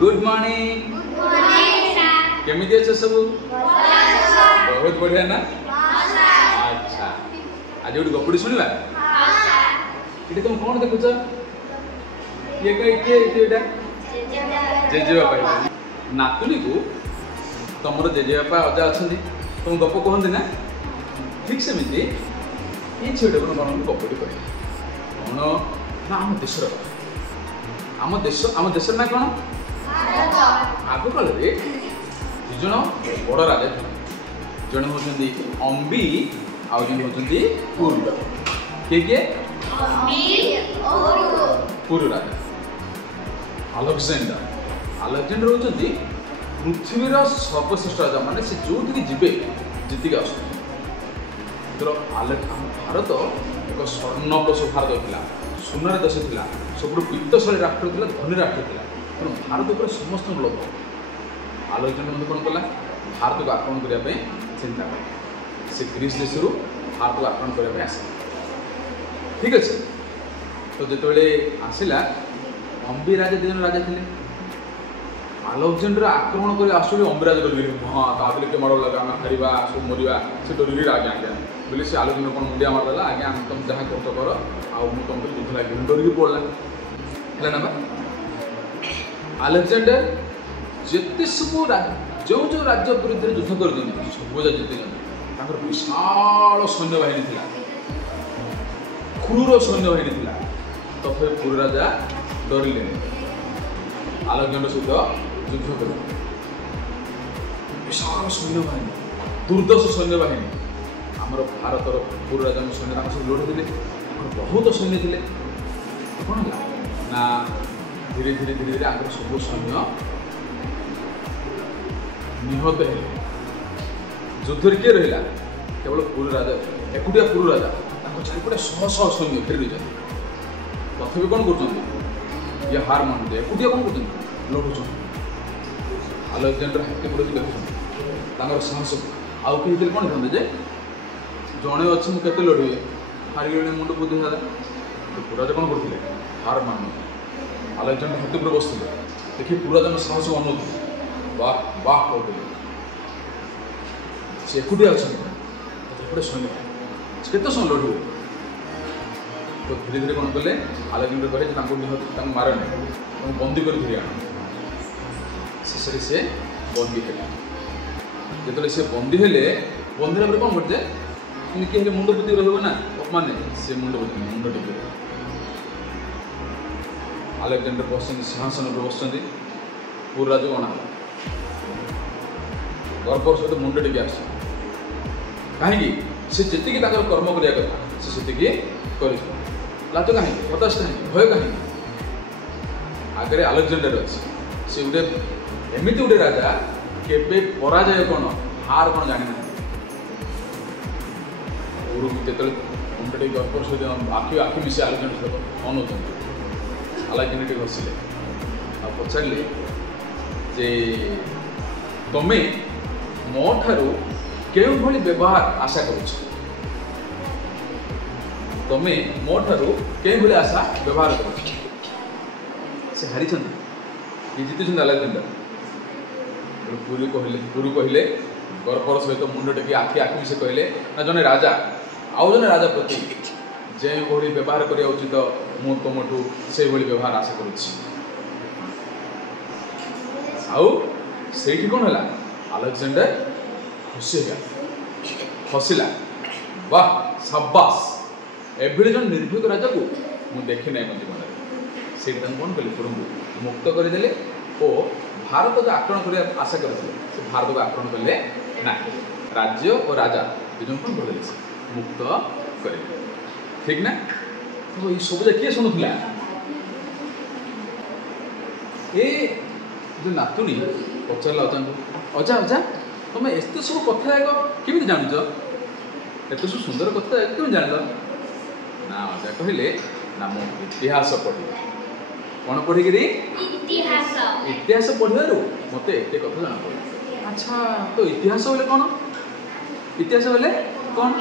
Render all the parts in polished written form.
Good morning केमिति अच्छे सब बहुत बढ़िया ना अच्छा आज गोटे गपुड़ी शुणा ये तुम कौन देखुच ये जेजे बापा नातुनी को तुम जेजे बापा अजा अच्छा तुम गप कहते ना ठीक सेमती ये झीटा को कौन गपटी कह कौन ना आम देशर आम देश ना कौन आग काल दुज बड़ राजा जड़े होती अंबी आउ जन होती पुरु किए पुरु राजा अलेक्जेंडर होती पृथ्वीर सर्वश्रेष्ठ राजा माने से जो जीवे जीतिक आस भारत एक स्वर्णप्लस भारत था सुनार देश था सब वित्तशाली राष्ट्र था धनी राष्ट्र था तेणु भारत पर समस्त लोभ अलेक्जेंडर कौन कला भारत को आक्रमण करने चिंता कला से ग्रीस देश भारत को आक्रमण करने आसे ठीक अच्छे तो जो आसला अंबी राजा दिन राजा थे अलेक्जेंडर आक्रमण कर आसुले अंबिराज डर हाँ ताकि के माड़ लगा आम हारिबा सब मरिबा से डर आगे आगे बोले से अलेक्जेंडर कौन मुंडिया मारदेला आगे तुम जहाँ कष्ट कर तुमको युद्ध लगे डर पड़ा है ना अलेक्जेंडर जिते सब जो जो राज्य विरुद्ध युद्ध कर सब जीति विशाल सैन्य बाहिनी थी क्रूर सैन्य बाहिनी थी तथा पुरु राजा डरिले अलेक्जेंडर सहित युद्ध कर विशाल सैन्य बाहिनी दुर्दश सैन्य बाहिनी आमर भारत पुरु राजा सैन्य सब लड़ुले बहुत सैन्य थे कौन है ना धीरे धीरे धीरे धीरे आगे सब सैन्य निहत है युद्ध किए रहा केवल पुरु राजा एकुटिया पुरु राजा चारिपटे शह शह सैन्य फेरी तथापि कौन कर ये हार मान एकुटिया कौन कर लड़ुच अलेक्जेंडर हाथी पड़े देखुं साहस आउ कहीं कौन था जे जड़े अच्छे मुझे लड़े हारिगले मुंड बुद्धि था पुरु राजा कौन करते हार मान अलेक्जेंडर हाथी पर बसते देखिए पुरु राजा साहस अनु वाह वाह कहते से एकुटिया अच्छे सैन्य केत समय लड़े तो धीरे धीरे कौन कले अलेक्जेंडर कहे मारे ना बंदी कर धीरे आण शेष से बंदी है जो से बंदी हेले बंदी पर कौन करते किए मुंड बुद्धि रहा अपमान से मुंड बुद्धि मुंड टेक अलेक्जेंडर बस सिंहासन पर बस पुरु राजा अणा गर्वर सहित मुंड टेक आस कहीं से जी कर्म करा कथा से कर लाज कहीं हताश कहीं भय कहीं आगे अलेक्जेंडर अच्छे से गोटे एमती गोटे राजा केवे पराजय कौन हार कौन जानी ना जो मुंड टे गर्वर सहित आखि आखि मिसे अलेक्जेंडर सहित अनौन अलेक्जेंडर टे हसिले आ पचारे जे तमें मो ठारू केउ भली व्यवहार आशा करुछ तमें मो ठारू केउ भली आशा व्यवहार करुछ से हारी ये जीति अलेक्जेंडर पुरु कहले गर्वर सहित मुंड टेक आखि आखि से कहले ना जने राजा आउ जने राजा प्रति जो भाई व्यवहार करवा उचित मु तुमठू से व्यवहार आशा करुच्छी आउ से कौन है अलेक्जेंडर खुशी हसिला वाह शाबाश एभली जन निर्भीक राजा को मुझे देखी ना मो जीवन से कौन कले पुरु मुक्त करदे और भारत को आक्रमण करने आशा करते भारत को आक्रमण कले ना राज्य और राजा दुजन कौन कर मुक्त कर ठीक ना तो ये सब किए शुणुला ये जो नातुणी पचारा अजा अजा तुम एत सब कथा केमी जान एत सब सुंदर कथा केमी जान ना अजा कहले ना मो इतिहास पढ़ी कौन पढ़ी इतिहास पढ़ार मत एत कथा जाना पड़ा अच्छा तो इतिहास बोले कौन इतिहास बोले कौन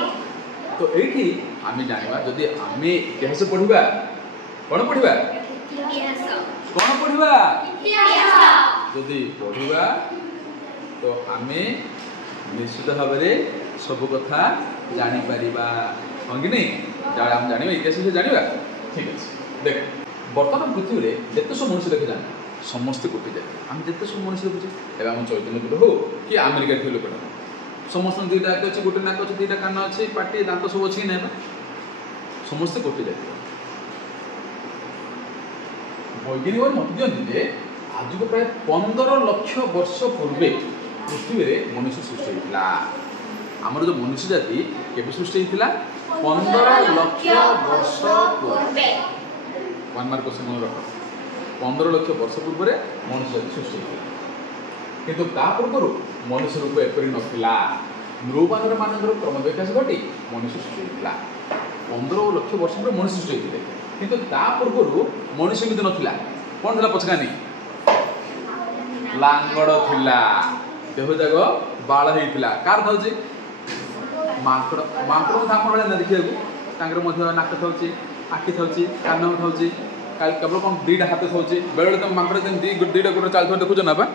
तो ये आम जाना जदि आम इतिहास पढ़ा कौन पढ़ा कौन पढ़ा जदि पढ़ा तो आम निश्चित भाव में सब कथा जापर हाँ कि नहीं आम जाना इतिहास विषय जाना ठीक अच्छे देख बर्तमान पृथ्वी में जिते सब मनुष्य देखे जाना समस्ते गोटे जाए आम जिते सब मनुष्य देखुचे एवं आम चैतन्य हो कि आमेरिका थी लोकटा समस्त दुईटा हाथ अच्छे गोटे नाक अच्छे दुईटा कान अच्छे पाटी दांत सब अच्छी ना समस्ते गोटे जाए वैज्ञानिक मत दिखते आज को प्राय 15 लाख वर्ष पूर्वे पृथ्वी में मनुष्य सृष्टि होता आमर जो मनुष्य जाति केबे सृष्टि होता 15 लाख वर्ष पूर्वे वन मार्क क्वेश्चन मन रख 15 लाख वर्ष पूर्व मनुष्य जाति सृष्टि होता किंतु ता पूर्व मनुष्य रूप एपरी नथिला नृबानर मानकर क्रम विकास घटी मनुष्य सृष्टि होता 15 लाख वर्ष पूर्व मनुष्य सृष्टि होते किंतु ता पूर्व मनुष्य किंतु नथिला कौन था पछकानी लांगड़ थिला देह जाक बाल होता कार था माकड़ माकड़ आम भाई ना देखा नाक था आखि था कान था केवल कौन दुईटा हाथ था बेले बेले तुम माकड़ दुईटा गोटे चलता देखुच ना बा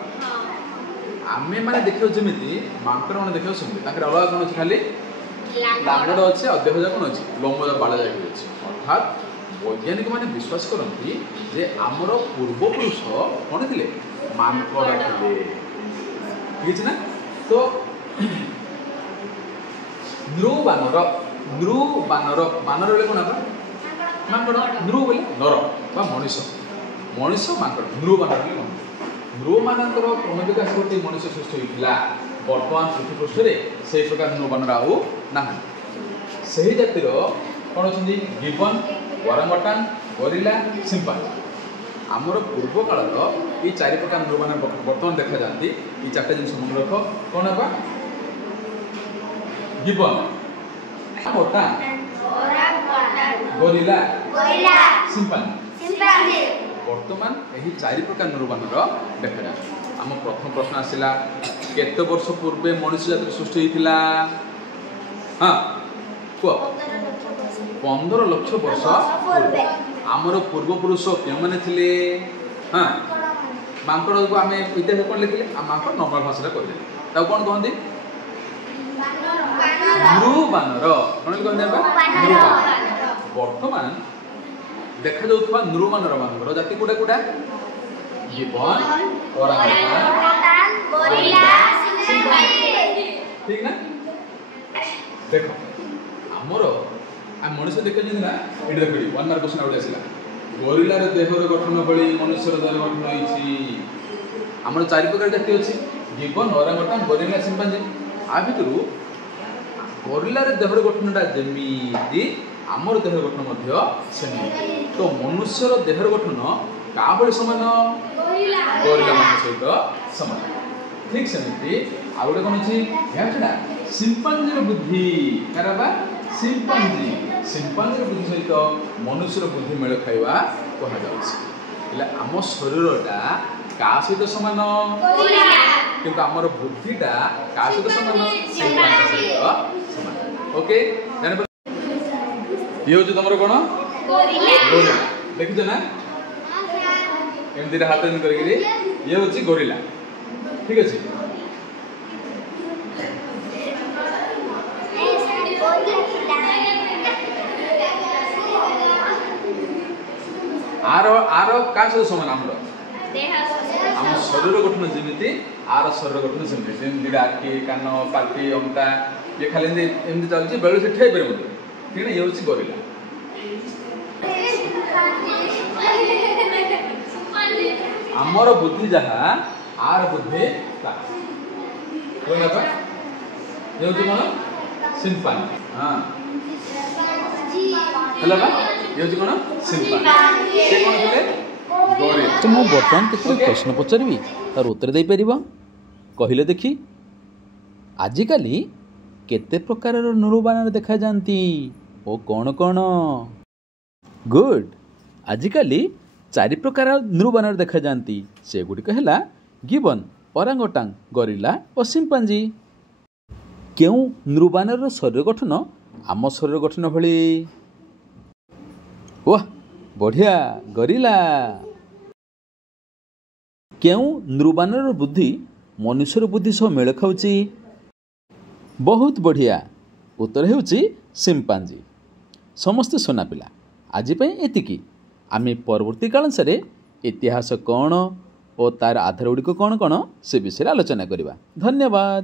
आम मैंने देखा जमी माकड़ मैंने देखा सेमती अलग कौन अच्छे खाली लांगड़ अच्छे और देह जाक कौन अच्छे लंब बाड़ जाक अच्छे अर्थात वैज्ञानिक मैंने विश्वास करती जे आमर पूर्वपुरुष कौन थे माकड़ थे ठीक ना तो नृबानर नृबानर बानर बोले कौन माकड़ नृ बोले नर बा मनीष मनीष माकड़ नृबानर बोले कौन नृ मानकर क्रम विकास घटी मनुष्य सृष्टि होता बर्तमान पृथ्वी पृष्ठ से प्रकार नृबानर आउ ना से जातिर कौन अच्छी गिबन ओरांगुटान गोरिल्ला चिंपांजी आमर पूर्व कालर ये चारि प्रकार नृबानर बर्तमान देखा जाती ये चार्टा जिन मन रख कौन है गिबन ओरांगुटान गोरिल्ला चिंपांजी बर्तमान यही चारि प्रकार नृबानर देखा जाती आम प्रथम प्रश्न आसला केते वर्ष पूर्वे मनुष्य जाति सृष्टि होता हाँ कह 15 लाख वर्ष पूर्वे आमर पूर्वपुरुष क्यों मैंने थे हाँ माकड़ को आम इतिहास कौन लिखिले माकड़ नॉर्मल भाषा कहते कौन कहते नृबानर कौन कहते बर्तमान देखा जाऊा नृबानर मान जाति कौटा कौटा गिबन ओरांगुटान ठीक ना देख आमर आम मनुष्य देखे ना ये देख वन मार्क क्वेश्चन आउट आसला गोरिल्लार देहर गठन भली मनुष्यर देह गठन होती आमर चारि प्रकार जाति अच्छी गिबन ओरांगुटान गोरिल्ला चिंपांजी आ भितर गोरिल्लार देहर गठनटा जमी आमर देह गठन सेमती तो मनुष्यर देहर गठन क्या भली समान गोरिल्ला मान सहित समान ठीक सेमती आ गोटे कौन अच्छी छड़ा चिंपांजीर बुद्धि कार चिंपांजी चिंपांजीर बुद्धि सहित मनुष्यर बुद्धि मेल खाइबा कहुच्छे आम शरीरटा क्या सहित समान किंतु आमर बुद्धिटा क्या सहित समान चिंपांजी सहित समान ओके ये हूँ तुम कौन गोरिल्ला देखिछ ना एमती हाथ कर ये हूँ गोरिल्ला ठीक अच्छे आर आर क्या सहित समान आम शरीर गठन जमी आर शरीर गठन सेमती दुईटा आखि कान पाटी अंटा ये खाली एमती चलती बेले से ठे पारे मत ठीक है ये हूँ गोरिल्ला आमर बुद्धि जहाँ आर बुद्धि कौन ये हूँ कौन चिंपांजी हाँ है ये हूँ कौन चिंपांजी से कौन थे गोरिल्ला तो मैं बर्तमान किसी प्रश्न पचारि तार उत्तर दे पार कहले देखी आजिकल केते प्रकार नृबानर देखा जाती ओ कौन कौन गुड आजिकल चारि प्रकार नृबानर देखा जाती से गुड़िक है गिबन ओरांगुटान गोरिल्ला और चिंपांजी क्यों नृबानर शरीर गठन आम शरीर गठन भली वाह ବଢ଼ିଆ ଗରିଲା। କେଉଁ ନୃବାନର ବୁଦ୍ଧି ମନୁଷ୍ୟର ବୁଦ୍ଧି ସହ ମେଳ ଖାଉଛି? ବହୁତ ବଢ଼ିଆ। ଉତ୍ତର ହେଉଛି ସିମ୍ପାଞ୍ଜି। ସମସ୍ତେ ସୁନା ପିଲା। ଆଜି ପାଇଁ ଏତିକି। ଆମେ ପରବର୍ତ୍ତୀ କାଳାଂଶରେ ଇତିହାସ କ'ଣ ଓ ତାର ଆଧାର ଗୁଡ଼ିକ କ'ଣ କ'ଣ ସେ ବିଷୟରେ ଆଲୋଚନା କରିବା। ଧନ୍ୟବାଦ।